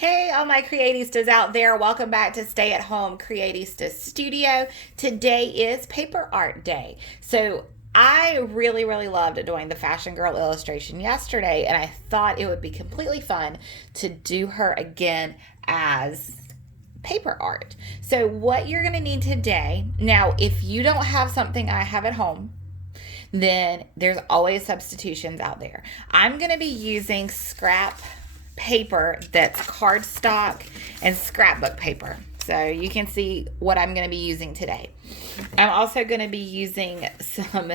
Hey, all my Creatistas out there. Welcome back to Stay at Home Creatista Studio. Today is Paper Art Day. So I really loved doing the Fashion Girl illustration yesterday, and I thought it would be completely fun to do her again as paper art. So what you're going to need today, now if you don't have something I have at home, then there's always substitutions out there. I'm going to be using scrap paper that's cardstock and scrapbook paper. So you can see what I'm going to be using today. I'm also going to be using some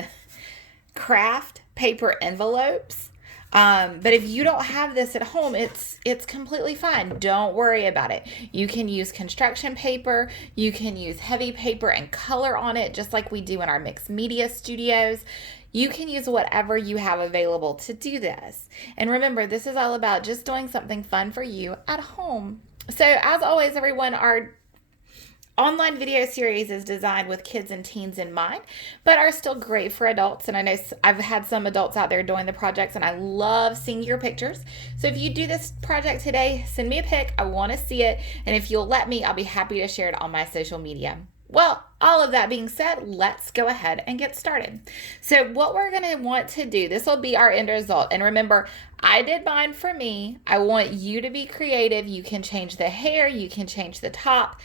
craft paper envelopes. But if you don't have this at home, it's completely fine. Don't worry about it. You can use construction paper. You can use heavy paper and color on it, just like we do in our mixed media studios. You can use whatever you have available to do this. And remember, this is all about just doing something fun for you at home. So as always, everyone, our online video series is designed with kids and teens in mind, but are still great for adults. And I know I've had some adults out there doing the projects, and I love seeing your pictures. So if you do this project today, send me a pic. I want to see it. And if you'll let me, I'll be happy to share it on my social media. Well, all of that being said, let's go ahead and get started. So what we're going to want to do, this will be our end result. And remember, I did mine for me. I want you to be creative. You can change the hair. You can change the top.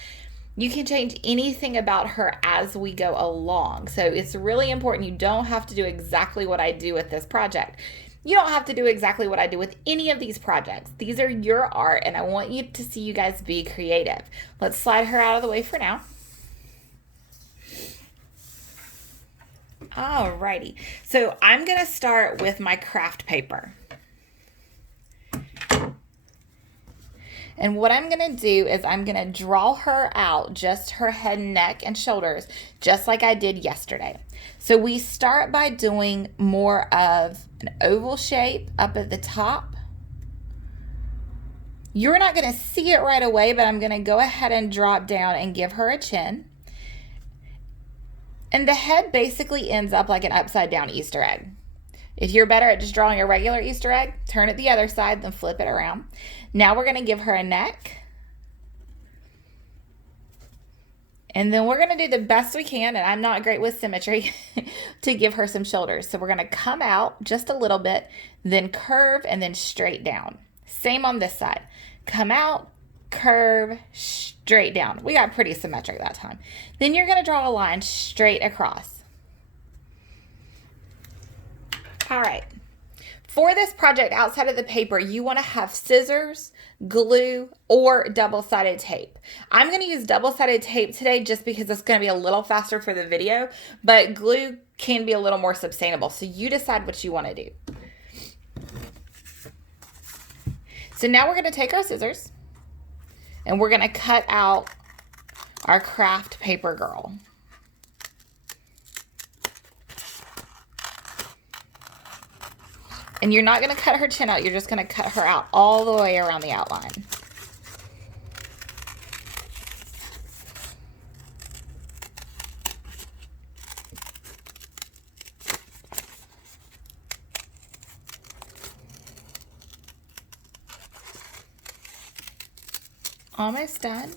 You can change anything about her as we go along. So it's really important. You don't have to do exactly what I do with this project. You don't have to do exactly what I do with any of these projects. These are your art, and I want you to see you guys be creative. Let's slide her out of the way for now. Alrighty, so I'm gonna start with my craft paper. And what I'm gonna do is I'm gonna draw her out, just her head, neck, and shoulders, just like I did yesterday. So we start by doing more of an oval shape up at the top. You're not gonna see it right away, but I'm gonna go ahead and drop down and give her a chin. And the head basically ends up like an upside down Easter egg. If you're better at just drawing a regular Easter egg, turn it the other side, then flip it around. Now we're gonna give her a neck. And then we're gonna do the best we can, and I'm not great with symmetry, to give her some shoulders. So we're gonna come out just a little bit, then curve, and then straight down. Same on this side. Come out, curve, straight down. We got pretty symmetric that time. Then you're gonna draw a line straight across. All right. For this project, outside of the paper, you want to have scissors, glue, or double-sided tape. I'm going to use double-sided tape today just because it's going to be a little faster for the video, but glue can be a little more sustainable. So you decide what you want to do. So now we're going to take our scissors and we're going to cut out our craft paper girl. And you're not going to cut her chin out. You're just going to cut her out all the way around the outline. Almost done.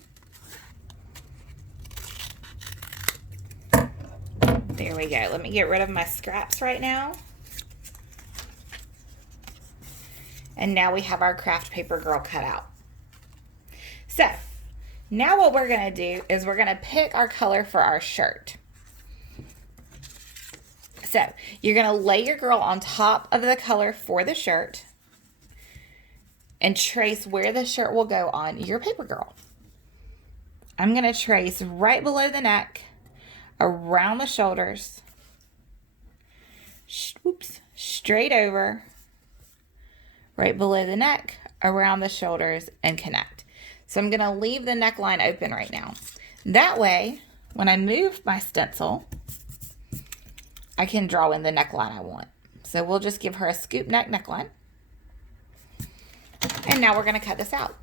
There we go. Let me get rid of my scraps right now. And now we have our craft paper girl cut out. So now what we're gonna do is we're gonna pick our color for our shirt. So you're gonna lay your girl on top of the color for the shirt and trace where the shirt will go on your paper girl. I'm gonna trace right below the neck, around the shoulders, straight over, right below the neck, around the shoulders, and connect. So I'm gonna leave the neckline open right now. That way, when I move my stencil, I can draw in the neckline I want. So we'll just give her a scoop neck neckline. And now we're gonna cut this out.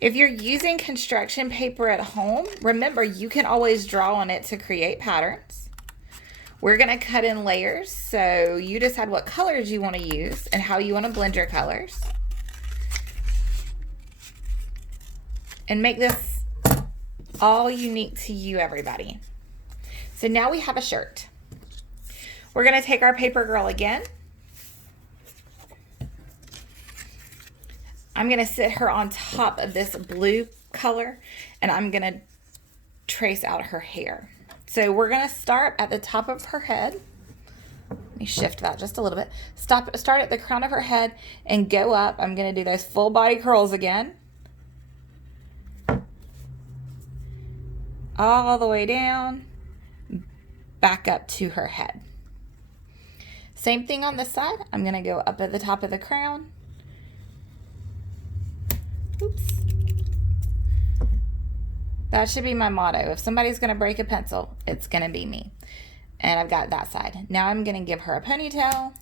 If you're using construction paper at home, remember you can always draw on it to create patterns. We're going to cut in layers, so you decide what colors you want to use and how you want to blend your colors. And make this all unique to you, everybody. So now we have a shirt. We're going to take our paper girl again. I'm going to sit her on top of this blue color, and I'm going to trace out her hair. So we're going to start at the top of her head. Let me shift that just a little bit. Start at the crown of her head and go up. I'm going to do those full body curls again. All the way down, back up to her head. Same thing on this side. I'm going to go up at the top of the crown. Oops. That should be my motto. If somebody's going to break a pencil, it's going to be me. And I've got that side. Now I'm going to give her a ponytail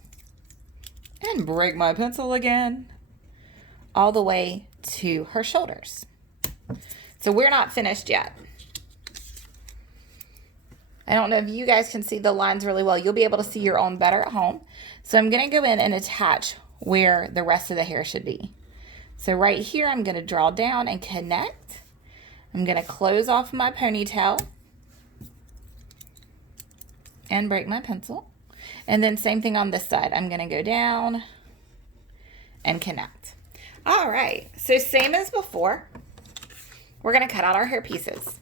and break my pencil again all the way to her shoulders. So we're not finished yet. I don't know if you guys can see the lines really well. You'll be able to see your own better at home. So I'm going to go in and attach where the rest of the hair should be. So right here, I'm going to draw down and connect. I'm going to close off my ponytail and break my pencil. And then same thing on this side. I'm going to go down and connect. All right, so same as before, we're going to cut out our hair pieces.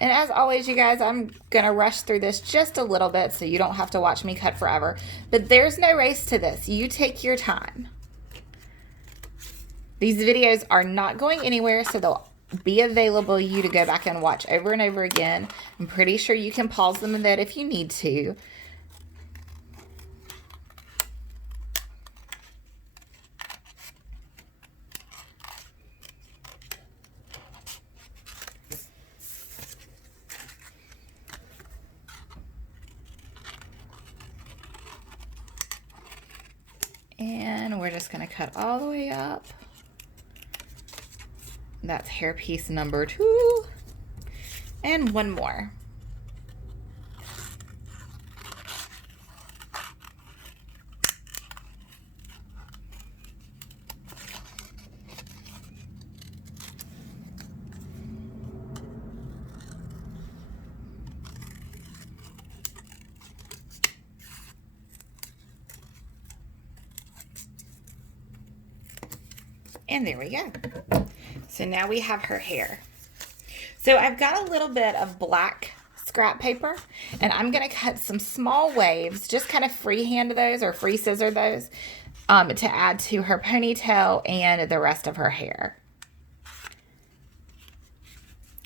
And as always, you guys, I'm going to rush through this just a little bit so you don't have to watch me cut forever. But there's no race to this. You take your time. These videos are not going anywhere, so they'll be available you to go back and watch over and over again. I'm pretty sure you can pause them a bit if you need to. And we're just going to cut all the way up. That's hair piece number 2. And one more. And there we go. So now we have her hair. So I've got a little bit of black scrap paper, and I'm going to cut some small waves, just kind of freehand those or free scissor those to add to her ponytail and the rest of her hair.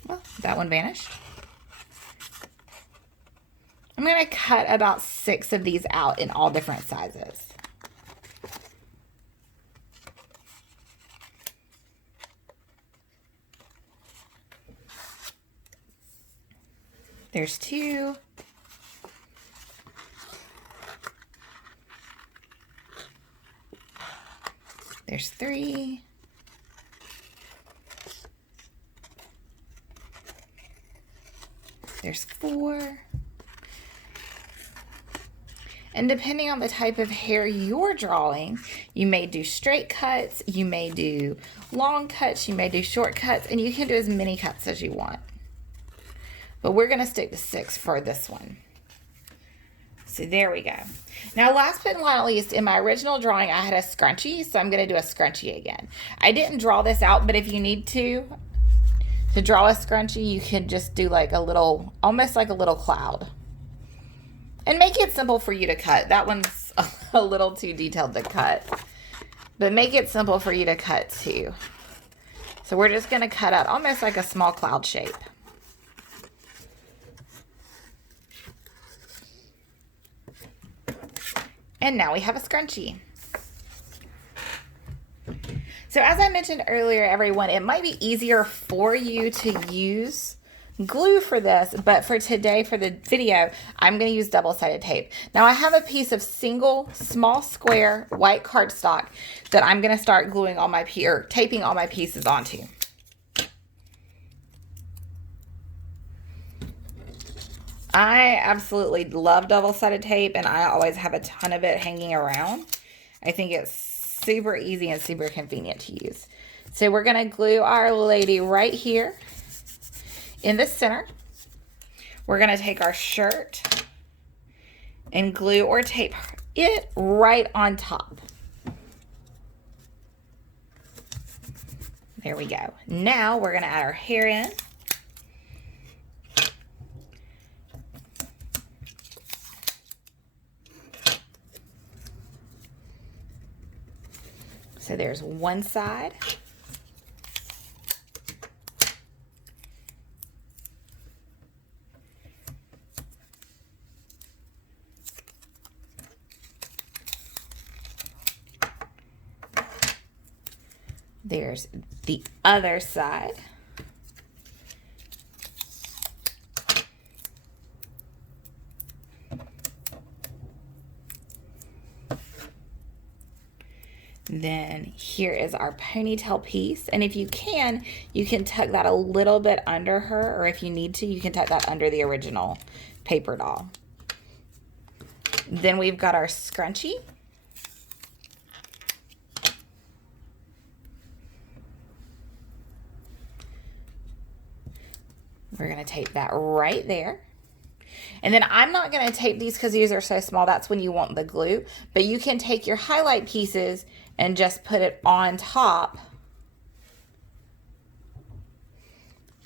Well, that one vanished. I'm going to cut about 6 of these out in all different sizes. There's 2. There's 3. There's 4. And depending on the type of hair you're drawing, you may do straight cuts, you may do long cuts, you may do short cuts, and you can do as many cuts as you want. But we're going to stick to 6 for this one. So there we go. Now, last but not least, in my original drawing, I had a scrunchie, so I'm going to do a scrunchie again. I didn't draw this out, but if you need to draw a scrunchie, you can just do like a little, almost like a little cloud. And make it simple for you to cut. That one's a little too detailed to cut. But make it simple for you to cut too. So we're just going to cut out almost like a small cloud shape. And now we have a scrunchie. So as I mentioned earlier, everyone, it might be easier for you to use glue for this, but for today, for the video, I'm going to use double-sided tape. Now I have a piece of single small square white cardstock that I'm going to start gluing all my taping all my pieces onto. I absolutely love double-sided tape, and I always have a ton of it hanging around. I think it's super easy and super convenient to use. So we're going to glue our lady right here in the center. We're going to take our shirt and glue or tape it right on top. There we go. Now we're going to add our hair in. So there's one side. There's the other side. Then here is our ponytail piece. And if you can tuck that a little bit under her, or if you need to, you can tuck that under the original paper doll. Then we've got our scrunchie. We're going to tape that right there. And then I'm not going to tape these because these are so small. That's when you want the glue. But you can take your highlight pieces and just put it on top.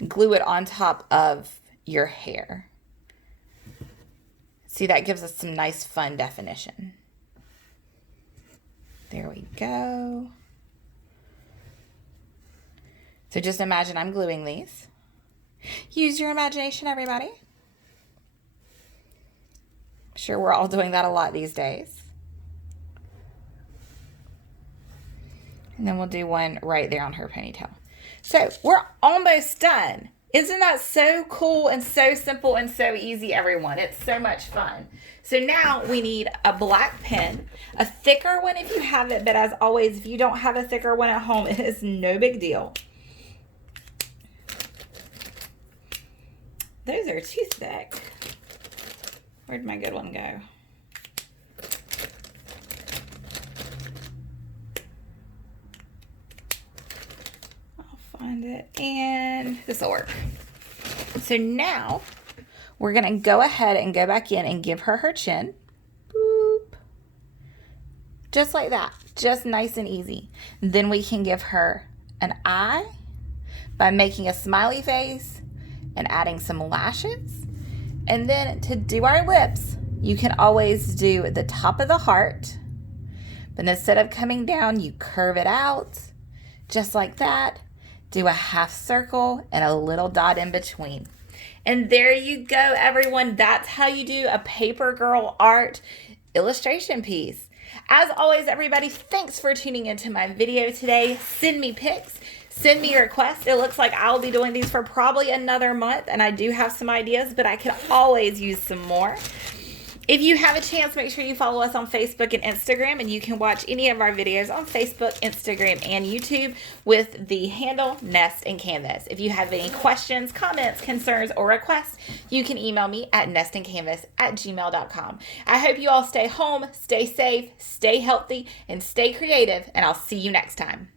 Glue it on top of your hair. See, that gives us some nice fun definition. There we go. So just imagine I'm gluing these. Use your imagination, everybody. Sure, we're all doing that a lot these days. And then we'll do one right there on her ponytail. So we're almost done. Isn't that so cool and so simple and so easy, everyone? It's so much fun. So now we need a black pen, a thicker one if you have it, but as always, if you don't have a thicker one at home, it is no big deal. Those are too thick. Where'd my good one go? I'll find it, and this will work. So now we're gonna go ahead and go back in and give her her chin. Boop. Just like that, just nice and easy. Then we can give her an eye by making a smiley face and adding some lashes. And then to do our lips, you can always do the top of the heart, but instead of coming down, you curve it out, just like that. Do a half circle and a little dot in between. And there you go, everyone. That's how you do a Paper Girl Art illustration piece. As always, everybody, thanks for tuning into my video today. Send me pics. Send me your requests. It looks like I'll be doing these for probably another month, and I do have some ideas, but I could always use some more. If you have a chance, make sure you follow us on Facebook and Instagram, and you can watch any of our videos on Facebook, Instagram, and YouTube with the handle Nest and Canvas. If you have any questions, comments, concerns, or requests, you can email me at nestandcanvas@gmail.com. I hope you all stay home, stay safe, stay healthy, and stay creative, and I'll see you next time.